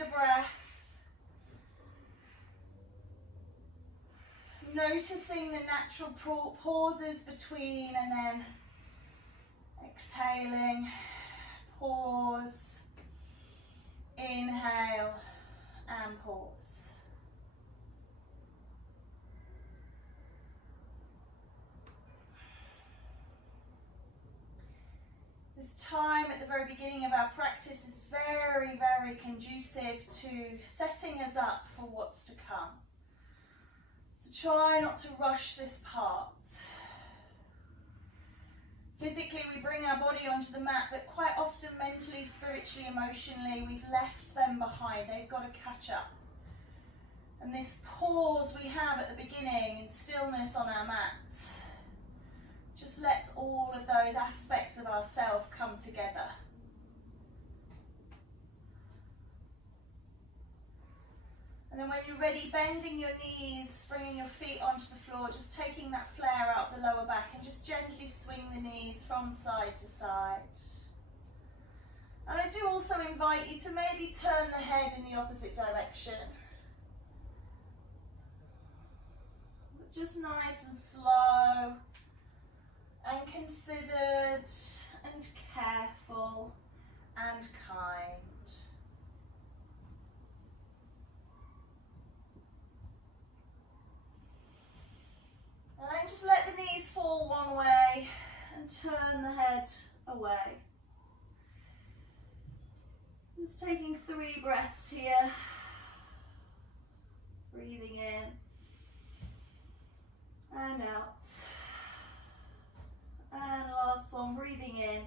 the breath. Noticing the natural pauses between, and then exhaling, pause, inhale and pause. This time at the very beginning of our practice is very, very conducive to setting us up for what's to come. So try not to rush this part. Physically, we bring our body onto the mat, but quite often mentally, spiritually, emotionally, we've left them behind. They've got to catch up. And this pause we have at the beginning in stillness on our mat just lets all of those aspects of ourself come together. And then when you're ready, bending your knees, bringing your feet onto the floor, just taking that flare out of the lower back and just gently swing the knees from side to side. And I do also invite you to maybe turn the head in the opposite direction. But just nice and slow and considered and careful and kind. And then just let the knees fall one way and turn the head away. Just taking 3 breaths here. Breathing in and out. And last one, breathing in.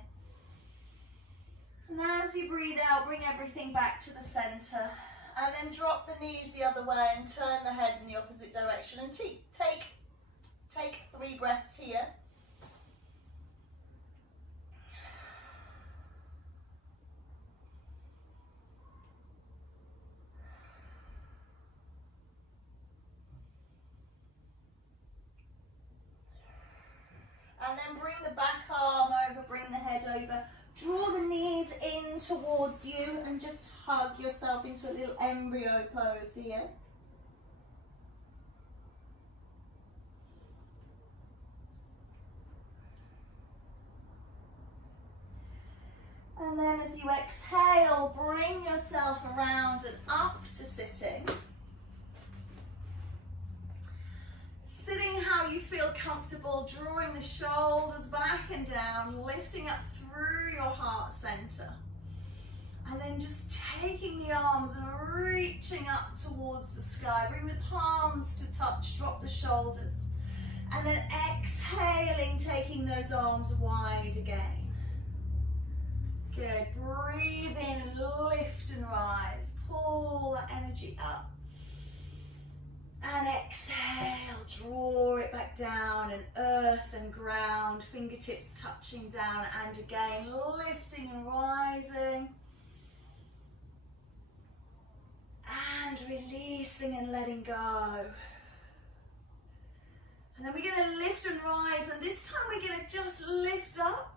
And as you breathe out, bring everything back to the center. And then drop the knees the other way and turn the head in the opposite direction. And take 3 breaths here. And then bring the back arm over, bring the head over. Draw the knees in towards you and just hug yourself into a little embryo pose here. And then as you exhale, bring yourself around and up to sitting. Sitting how you feel comfortable, drawing the shoulders back and down, lifting up through your heart center. And then just taking the arms and reaching up towards the sky. Bring the palms to touch, drop the shoulders. And then exhaling, taking those arms wide again. Good. Breathe in and lift and rise. Pull that energy up. And exhale, draw it back down and earth and ground, fingertips touching down, and again lifting and rising. And releasing and letting go. And then we're going to lift and rise, and this time we're going to just lift up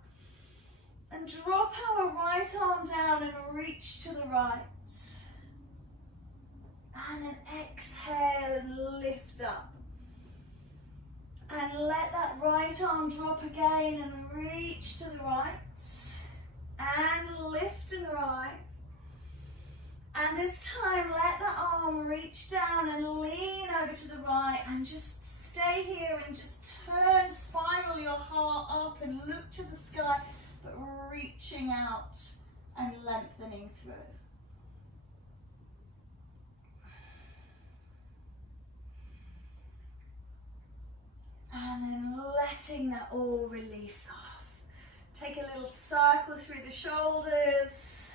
and drop our right arm down and reach to the right. And then exhale and lift up. And let that right arm drop again and reach to the right. And lift and rise. And this time let the arm reach down and lean over to the right and just stay here and just turn, spiral your heart up and look to the sky, but reaching out and lengthening through. And then letting that all release off. Take a little circle through the shoulders.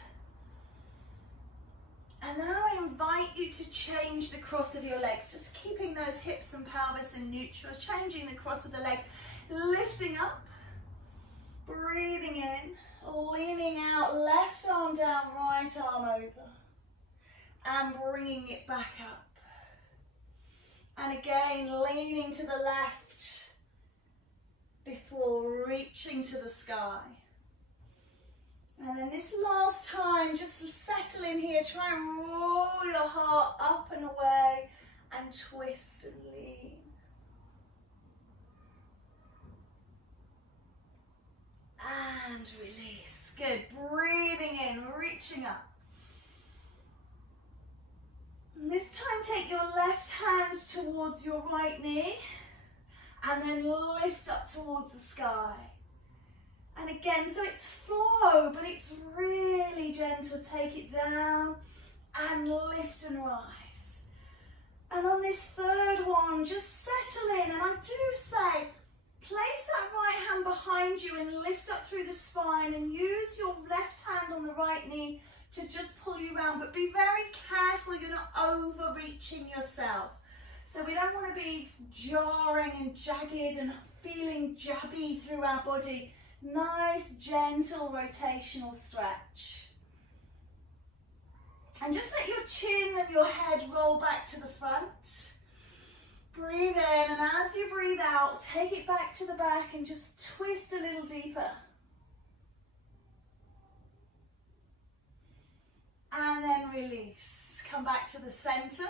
And now I invite you to change the cross of your legs, just keeping those hips and pelvis in neutral, changing the cross of the legs, lifting up, breathing in, leaning out, left arm down, right arm over, and bringing it back up. And again, leaning to the left before reaching to the sky. And then this last time, just settle in here. Try and roll your heart up and away and twist and lean. And release. Good. Breathing in, reaching up. And this time, take your left hand towards your right knee and then lift up towards the sky. And again, so it's flow, but it's really gentle. Take it down and lift and rise. And on this third one, just settle in. And I do say, place that right hand behind you and lift up through the spine and use your left hand on the right knee to just pull you around. But be very careful you're not overreaching yourself. So we don't want to be jarring and jagged and feeling jabby through our body. Nice, gentle, rotational stretch. And just let your chin and your head roll back to the front. Breathe in, and as you breathe out, take it back to the back and just twist a little deeper. And then release. Come back to the center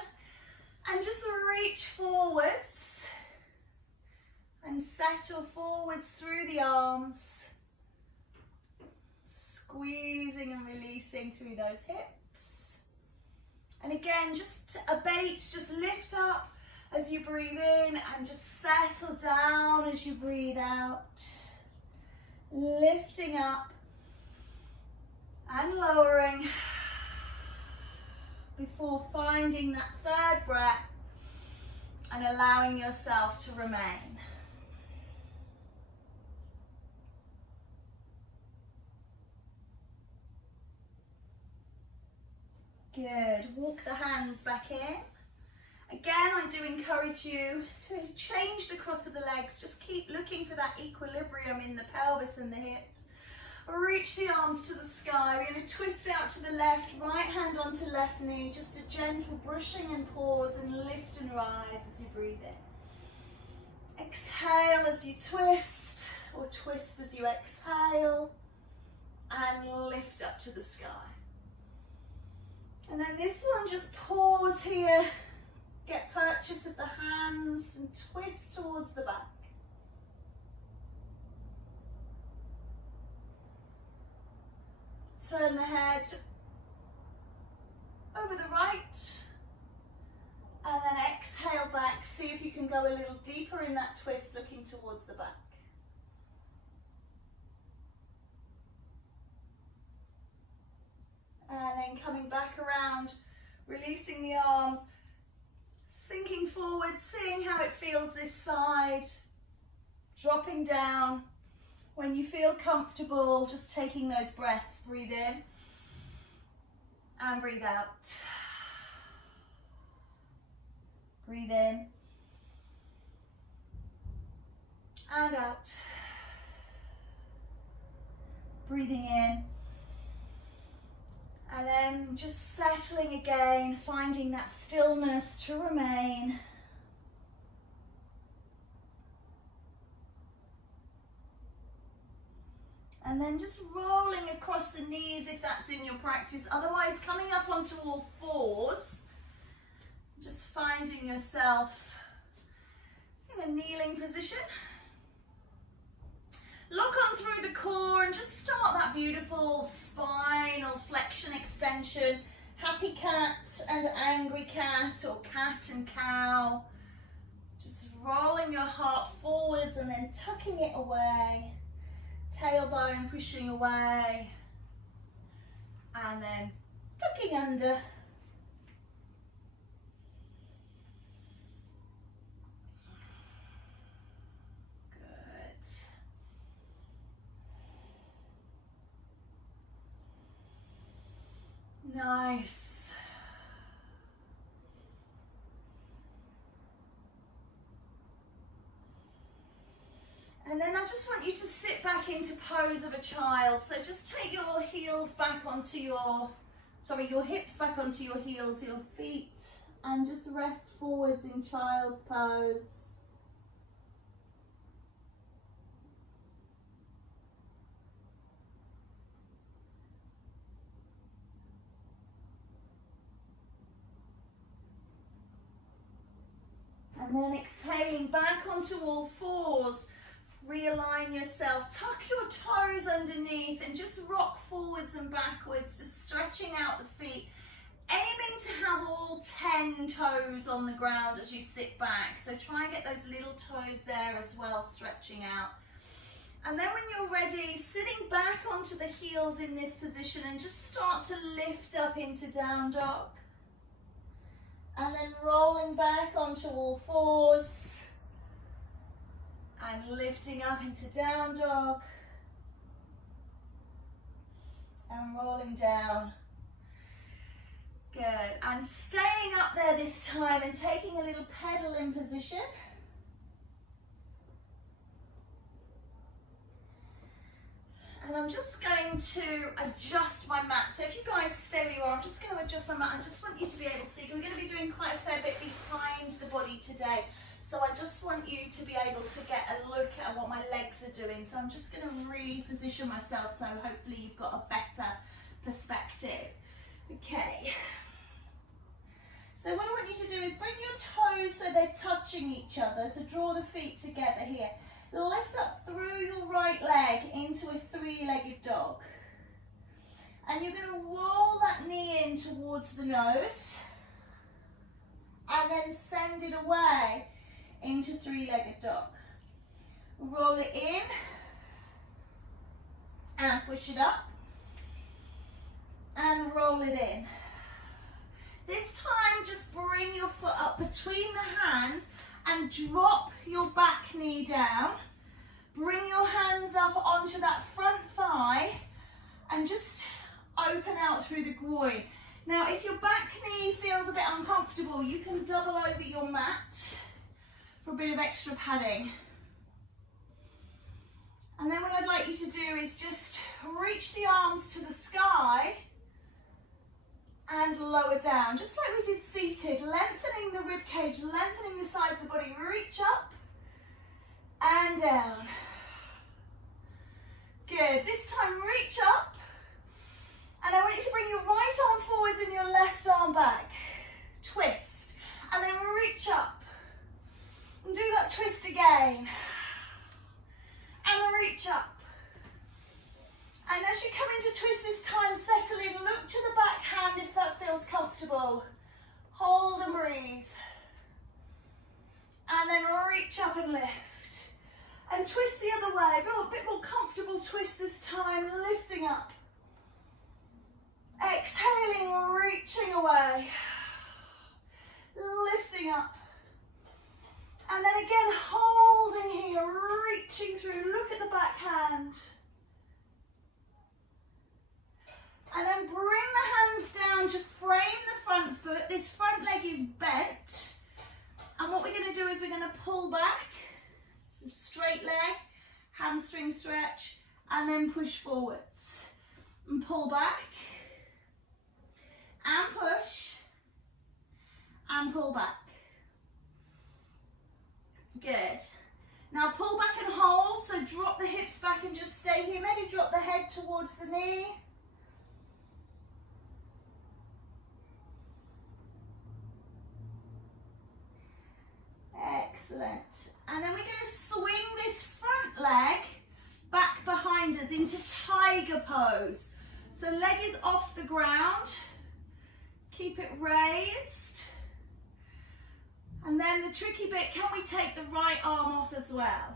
and just reach forwards and settle forwards through the arms, squeezing and releasing through those hips. And again, just abate, just lift up as you breathe in and just settle down as you breathe out. Lifting up and lowering before finding that third breath and allowing yourself to remain. Good. Walk the hands back in. Again, I do encourage you to change the cross of the legs. Just keep looking for that equilibrium in the pelvis and the hips. Reach the arms to the sky. We're going to twist out to the left, right hand onto left knee. Just a gentle brushing and pause and lift and rise as you breathe in. Exhale as you twist, or twist as you exhale, and lift up to the sky. And then this one, just pause here, get purchase of the hands and twist towards the back. Turn the head over the right and then exhale back. See if you can go a little deeper in that twist, looking towards the back. And then coming back around, releasing the arms, sinking forward, seeing how it feels this side, dropping down. When you feel comfortable, just taking those breaths, breathe in and breathe out. Breathe in and out. Breathing in. And then just settling again, finding that stillness to remain. And then just rolling across the knees if that's in your practice. Otherwise, coming up onto all fours. Just finding yourself in a kneeling position. Lock on through the core and just start that beautiful spinal flexion extension. Happy cat and angry cat, or cat and cow. Just rolling your heart forwards and then tucking it away. Tailbone pushing away. And then tucking under. Nice. And then I just want you to sit back into pose of a child. So just take your heels back onto your hips back onto your heels, your feet, and just rest forwards in child's pose. And then exhaling back onto all fours. Realign yourself, tuck your toes underneath and just rock forwards and backwards, just stretching out the feet. Aiming to have all 10 toes on the ground as you sit back. So try and get those little toes there as well, stretching out. And then when you're ready, sitting back onto the heels in this position and just start to lift up into down dog. And then rolling back onto all fours. And lifting up into down dog. And rolling down. Good. And staying up there this time and taking a little pedal in position. And I'm just going to adjust my mat. So if you guys stay where you are, I'm just going to adjust my mat. I just want you to be able to see. We're going to be doing quite a fair bit behind the body today. So I just want you to be able to get a look at what my legs are doing. So I'm just going to reposition myself so hopefully you've got a better perspective. Okay. So what I want you to do is bring your toes so they're touching each other. So draw the feet together here. Lift up through your right leg into a three-legged dog. And you're going to roll that knee in towards the nose. And then send it away into three-legged dog. Roll it in. And push it up. And roll it in. This time, just bring your foot up between the hands and drop your back knee down. Bring your hands up onto that front thigh and just open out through the groin. Now, if your back knee feels a bit uncomfortable, you can double over your mat for a bit of extra padding. And then what I'd like you to do is just reach the arms to the sky and lower down, just like we did seated, lengthening the rib cage, lengthening the side of the body. Reach up and down. Good. This time reach up, and I want you to bring your right arm forwards and your left arm back. Twist, and then reach up. And do that twist again. And reach up. And as you come into twist this time, settle in, look to the back hand if that feels comfortable. Hold and breathe. And then reach up and lift. And twist the other way, a bit more comfortable twist this time, lifting up. Exhaling, reaching away. Lifting up. And then again, holding here, reaching through, look at the back hand. And then bring the hands down to frame the front foot. This front leg is bent. And what we're going to do is we're going to pull back, straight leg, hamstring stretch, and then push forwards. And pull back, and push, and pull back. Good. Now pull back and hold, so drop the hips back and just stay here. Maybe drop the head towards the knee. Excellent. And then we're going to swing this front leg back behind us into tiger pose. So leg is off the ground. Keep it raised. And then the tricky bit, can we take the right arm off as well?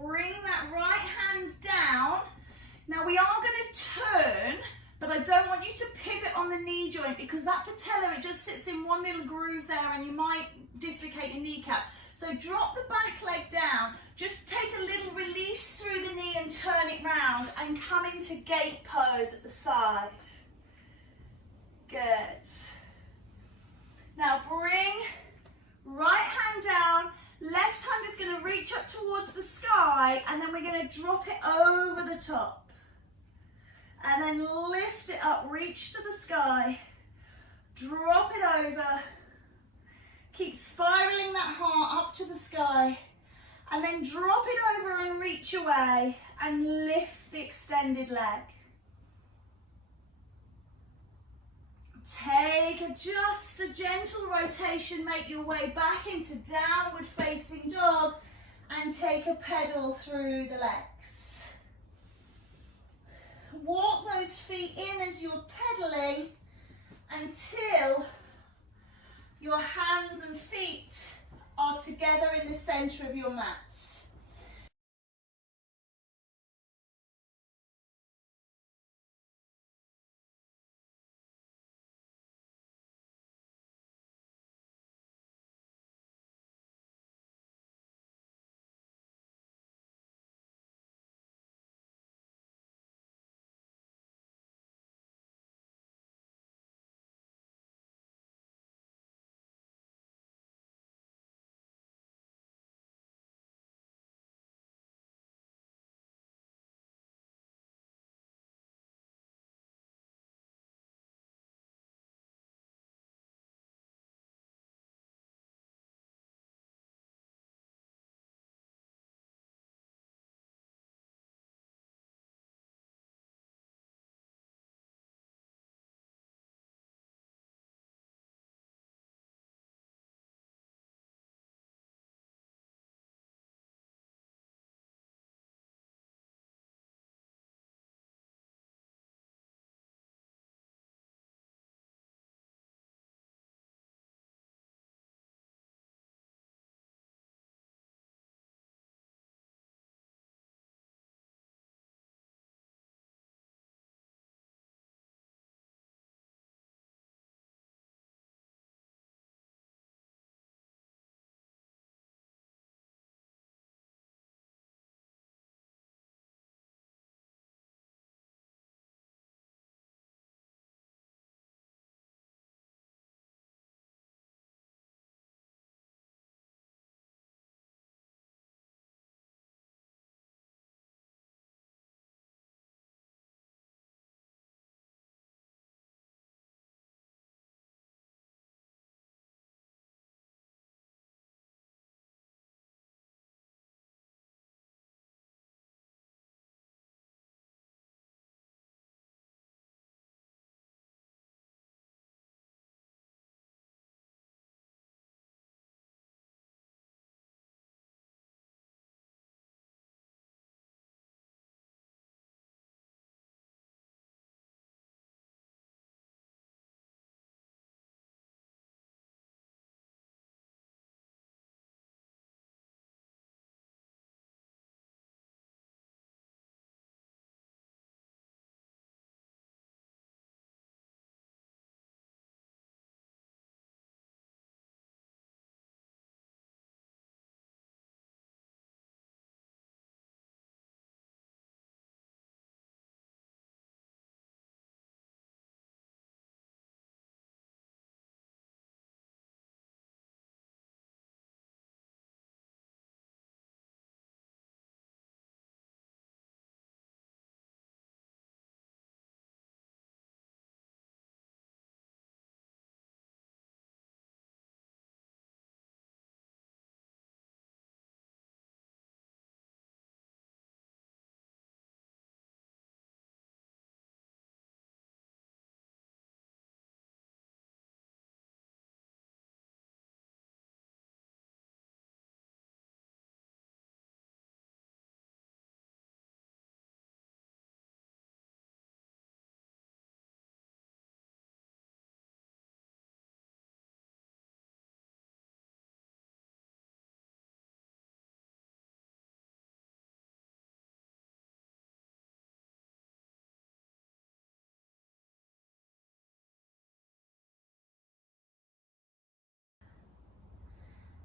Bring that right hand down. Now we are going to turn, but I don't want you to pivot on the knee joint because that patella, it just sits in one little groove there and you might dislocate your kneecap. So drop the back leg down, just take a little release through the knee and turn it round and come into gate pose at the side. Good. Now bring right hand down, left hand is going to reach up towards the sky and then we're going to drop it over the top. And then lift it up, reach to the sky, drop it over, keep spiraling that heart up to the sky, and then drop it over and reach away, and lift the extended leg. Take just a gentle rotation, make your way back into downward facing dog and take a pedal through the legs. Walk those feet in as you're pedaling until your hands and feet are together in the center of your mat.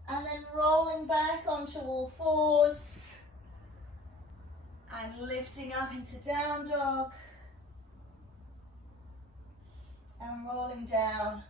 And then rolling back onto all fours and lifting up into down dog and rolling down